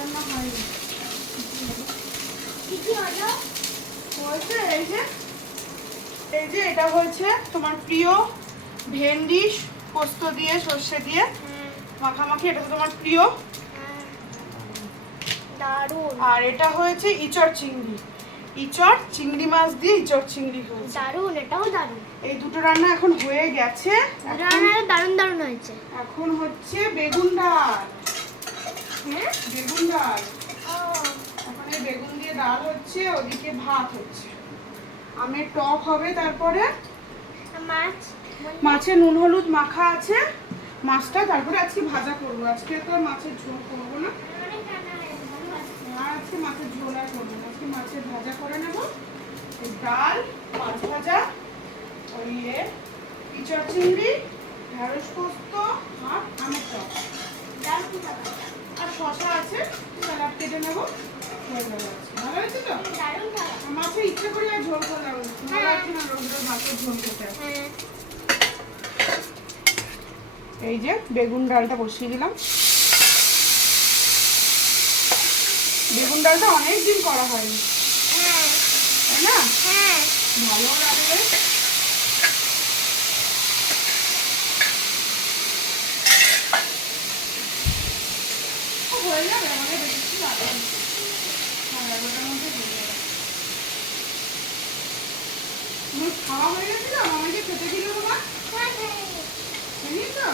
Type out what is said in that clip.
রান্না হয়নি। কি কি হলো? হয়েছে এই যে এটা হয়েছে তোমার প্রিয় ভেন্ডি পোস্ত দিয়ে সর্ষে দিয়ে মাখামাখি, এটা তো তোমার প্রিয়। দারুণ। আর এটা হয়েছে ইচড় চিংড়ি মাছ দিয়ে ইচড় চিংড়ি হয়েছে। দারুণ, এটাও দারুণ। এই দুটো রান্না এখন হয়ে গেছে। রান্নাটা দারুণ দারুণ হয়েছে। এখন হচ্ছে বেগুন ডাল। হ্যাঁ, বেগুন ডাল ও এখন এই বেগুন দিয়ে ডাল হচ্ছে, ওদিকে ভাত হচ্ছে, আমের টক হবে। তারপরে মাছ, মাছে নুন হলুদ মাখা আছে মাছটা, তারপরে আজকে ভাজা করবো। আজকে তো আর মাছের ঝোল করবো না, আর আজকে মাছের ঝোল আর করবো না, আজকে মাছের ভাজা করে নেবো। এই ডাল, মাছ ভাজা, ওই ইচড় চিংড়ি, ঢেঁড়স পোস্ত আর আমের টক, আর শশা আছে, স্যালাড কেটে নেবো। হয়ে গেল আজকে। ভালো হয়েছে তো? মাছের ইচ্ছে করে আর ঝোল করলাম, ভালো লাগছে না রোজ রোজ মাছের ঝোল খেতে। এই যে বেগুন ডালটা বসিয়ে দিলাম। বেগুন ডালটা অনেকদিন করা হয়নি, তাই না? ভালো লাগবে। হয়ে যাবে, আমাদের বেশি কিছু লাগবে না, 11টার মধ্যে হয়ে যাবে। তুমি খাওয়া হয়ে গেছিল, আমাকে খেতে দিল তোমার? খেয়ে নিয়েছো?